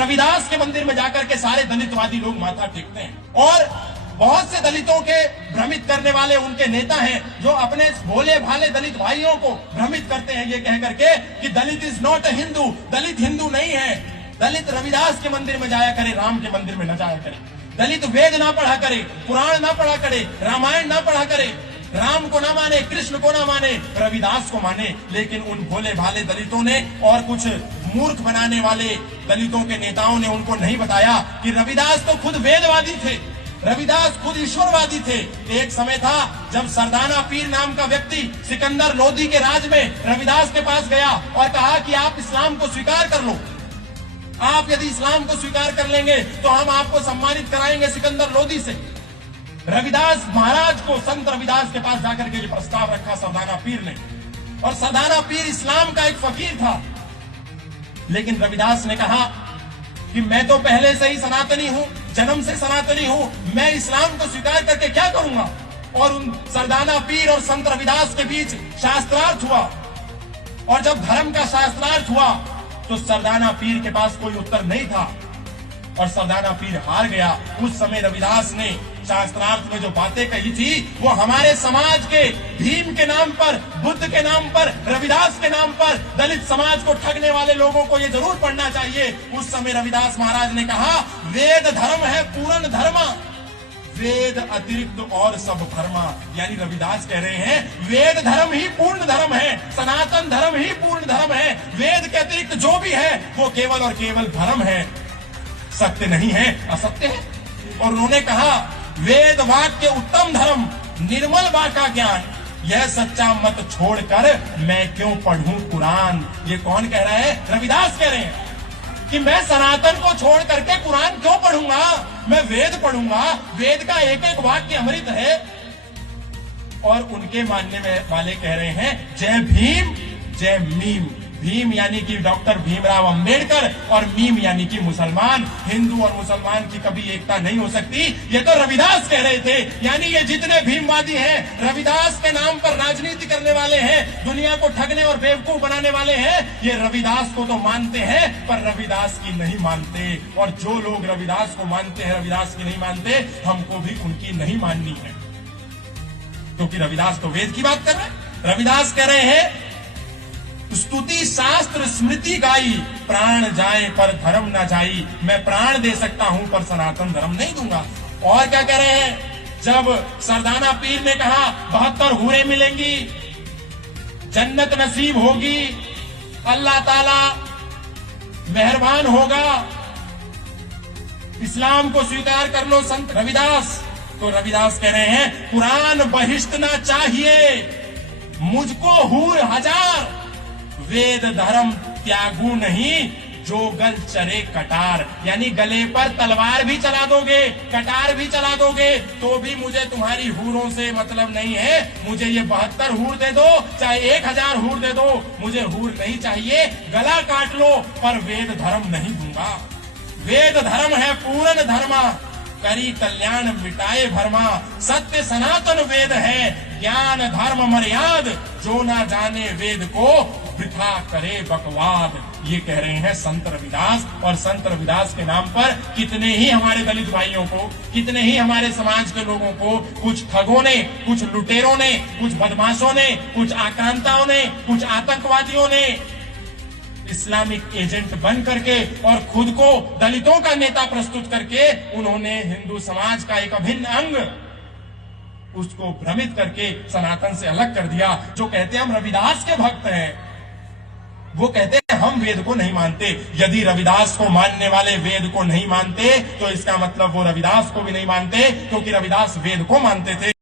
रविदास के मंदिर में जाकर के सारे दलितवादी लोग माथा टेकते हैं और बहुत से दलितों के भ्रमित करने वाले उनके नेता हैं जो अपने भोले भाले दलित भाइयों को भ्रमित करते हैं ये कह करके कि दलित इज नॉट अ हिंदू, दलित हिंदू नहीं है। दलित रविदास के मंदिर में जाया करे, राम के मंदिर में न जाया करे। दलित वेद ना पढ़ा करे, पुराण ना पढ़ा करे, रामायण ना पढ़ा करे, राम को ना माने, कृष्ण को ना माने, रविदास को माने। लेकिन उन भोले भाले दलितों ने और कुछ मूर्ख बनाने वाले दलितों के नेताओं ने उनको नहीं बताया कि रविदास तो खुद वेदवादी थे, रविदास खुद ईश्वरवादी थे। एक समय था जब सरदाना पीर नाम का व्यक्ति सिकंदर लोदी के राज में रविदास के पास गया और कहा कि आप इस्लाम को स्वीकार कर लो, आप यदि इस्लाम को स्वीकार कर लेंगे तो हम आपको सम्मानित कराएंगे सिकंदर लोदी से। रविदास महाराज को संत रविदास के पास जाकर के ये प्रस्ताव रखा सरदाना पीर ने, और सरदाना पीर इस्लाम का एक फकीर था। लेकिन रविदास ने कहा कि मैं तो पहले से ही सनातनी हूं, जन्म से सनातनी हूं, मैं इस्लाम को स्वीकार करके क्या करूंगा। और उन सरदाना पीर और संत रविदास के बीच शास्त्रार्थ हुआ, और जब धर्म का शास्त्रार्थ हुआ तो सरदाना पीर के पास कोई उत्तर नहीं था और सरदाना पीर हार गया। उस समय रविदास ने शास्त्रार्थ में जो बातें कही थी वो हमारे समाज के भीम के नाम पर, बुद्ध के नाम पर, रविदास के नाम पर दलित समाज को ठगने वाले लोगों को ये जरूर पढ़ना चाहिए। उस समय रविदास महाराज ने कहा, वेद धर्म है पूर्ण धर्मा, वेद अतिरिक्त और सब धर्मा। यानी रविदास कह रहे हैं वेद धर्म ही पूर्ण धर्म है, सनातन धर्म ही पूर्ण धर्म है, वेद के अतिरिक्त जो भी है वो केवल और केवल धर्म है, सत्य नहीं है, असत्य है। और उन्होंने कहा, वेद वाक्य उत्तम धर्म, निर्मल वाका ज्ञान, यह सच्चा मत छोड़कर मैं क्यों पढ़ूं कुरान। ये कौन कह रहा है? रविदास कह रहे हैं कि मैं सनातन को छोड़ करके कुरान क्यों पढ़ूंगा, मैं वेद पढ़ूंगा, वेद का एक एक वाक्य अमृत है। और उनके मानने वाले कह रहे हैं, जय भीम जय मीम। भीम यानी कि डॉक्टर भीमराव अंबेडकर और मीम यानी कि मुसलमान। हिंदू और मुसलमान की कभी एकता नहीं हो सकती, ये तो रविदास कह रहे थे। यानी ये जितने भीमवादी हैं, रविदास के नाम पर राजनीति करने वाले हैं, दुनिया को ठगने और बेवकूफ बनाने वाले हैं, ये रविदास को तो मानते हैं पर रविदास की नहीं मानते। और जो लोग रविदास को मानते हैं, रविदास की नहीं मानते, हमको भी उनकी नहीं माननी है, क्योंकि रविदास तो वेद की बात कर रहे हैं। रविदास कह रहे हैं, स्तुति शास्त्र स्मृति गाई, प्राण जाए पर धर्म न जाई। मैं प्राण दे सकता हूं पर सनातन धर्म नहीं दूंगा। और क्या कह रहे हैं, जब सरदाना पीर ने कहा 72 हूरें मिलेंगी, जन्नत नसीब होगी, अल्लाह ताला मेहरबान होगा, इस्लाम को स्वीकार कर लो संत रविदास, तो रविदास कह रहे हैं, कुरान बहिष्ट ना चाहिए, मुझको हूर हजार, वेद धर्म त्यागू नहीं, जो गल चरे कटार। यानी गले पर तलवार भी चला दोगे, कटार भी चला दोगे, तो भी मुझे तुम्हारी हूरों से मतलब नहीं है। मुझे ये 72 हूर दे दो, चाहे 1000 हूर दे दो, मुझे हूर नहीं चाहिए, गला काट लो पर वेद धर्म नहीं दूंगा। वेद धर्म है पूर्ण धर्मा, करी कल्याण मिटाए भरमा, सत्य सनातन वेद है, ज्ञान धर्म मर्याद, जो ना जाने वेद को वृथा करे बकवाद। ये कह रहे हैं संत रविदास। और संत रविदास के नाम पर कितने ही हमारे दलित भाइयों को, कितने ही हमारे समाज के लोगों को कुछ ठगों ने, कुछ लुटेरों ने, कुछ बदमाशों ने, कुछ आक्रांताओं ने, कुछ आतंकवादियों ने इस्लामिक एजेंट बन करके और खुद को दलितों का नेता प्रस्तुत करके उन्होंने हिंदू समाज का एक अभिन्न अंग उसको भ्रमित करके सनातन से अलग कर दिया। जो कहते हैं हम रविदास के भक्त हैं, वो कहते हैं हम वेद को नहीं मानते। यदि रविदास को मानने वाले वेद को नहीं मानते तो इसका मतलब वो रविदास को भी नहीं मानते, क्योंकि रविदास वेद को मानते थे।